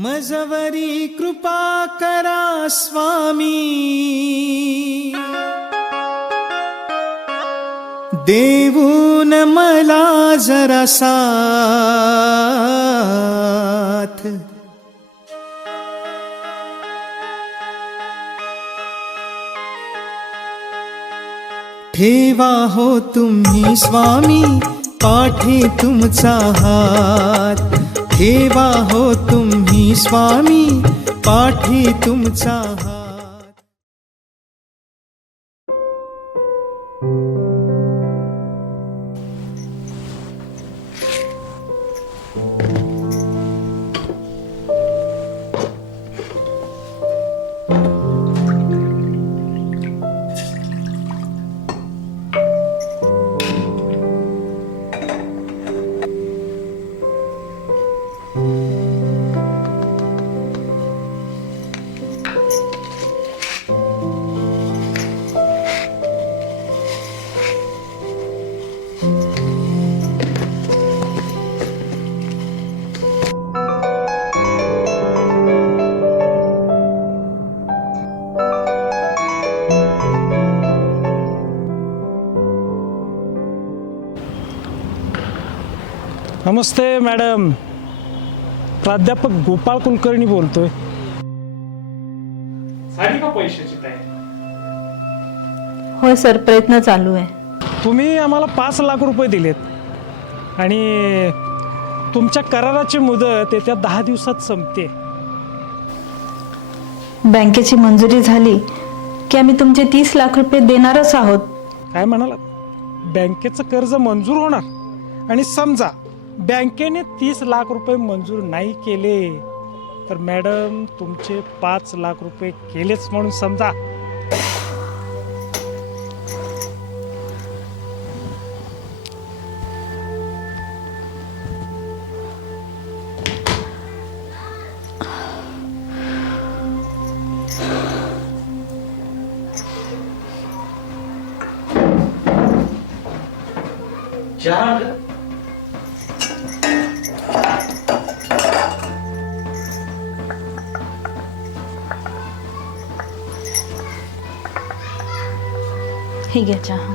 मजवरी कृपा करा स्वामी, देऊन मला जरा साथ। ठेवा हो तुम्ही स्वामी पाठी तुमचा हात, ठेवा हो तुम्ही स्वामी पाठी तुमचा हात। नमस्ते मॅडम, प्राध्यापक गोपाळ कुलकर्णी बोलतोय। झाली का पैशाची तयारी? होय सर, प्रयत्न चालू आहे। तुम्ही आम्हाला 5 लाख रुपये दिलेत आणि तुमच्या कराराची मुदत येत्या 10 दिवसात संपते। बँकेची मंजुरी झाली की आम्ही तुमचे 30 लाख रुपये देणारच आहोत। काय म्हणाला? बँकेचं कर्ज मंजूर होणार आणि समजा बँकेने 30 लाख रुपये मंजूर नाही केले तर मॅडम तुमचे 5 लाख रुपये केलेच म्हणून समजा। चहा हे घ्या चहा।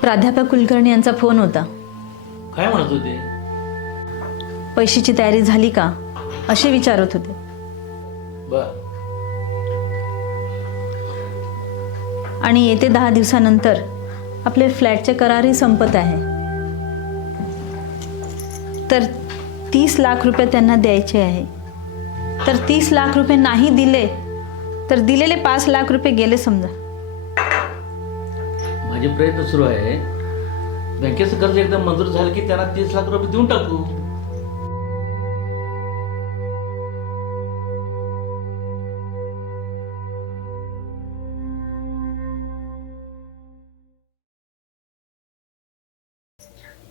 प्राध्यापक कुलकर्णी यांचा फोन होता। काय म्हणत होते? पैशाची तयारी झाली का असे विचारत होते। बर, आणि येते 10 दिवसानंतर आपले फ्लॅटचे करारही संपत आहे, तर 30 लाख रुपये त्यांना द्यायचे आहे। तर 30 लाख रुपये नाही दिले तर दिलेले 5 लाख रुपये गेले समजा। माझे प्रयत्न सुरू आहे। बँकेचं कर्ज एकदम मंजूर झालं की त्यांना 30 लाख रुपये देऊन टाकू।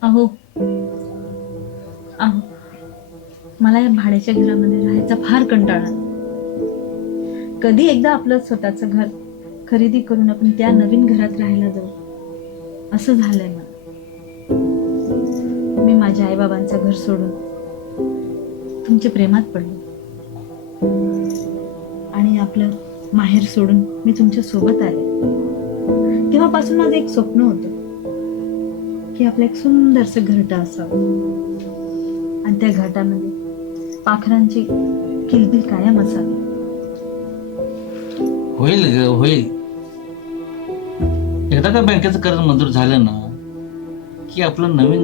अहो अहो मला या भाड्याच्या घरामध्ये राहायचा फार कंटाळा। कधी एकदा आपलं स्वतःचं घर खरेदी करून आपण त्या नवीन घरात राहायला जाऊ असं झालंय मला। मी माझ्या आईबाबांचं घर सोडून तुमच्या प्रेमात पडले आणि आपलं माहेर सोडून मी तुमच्या सोबत आले। तेव्हापासून माझं एक स्वप्न होतं की आपलं एक सुंदरसं घरटं असावं आणि त्या घरटामध्ये पाखरांची किलबिल कायम असावी। होईल ग, होईल। एकदा का बँकेचं कर्ज मंजूर झालं ना की आपलं नवीन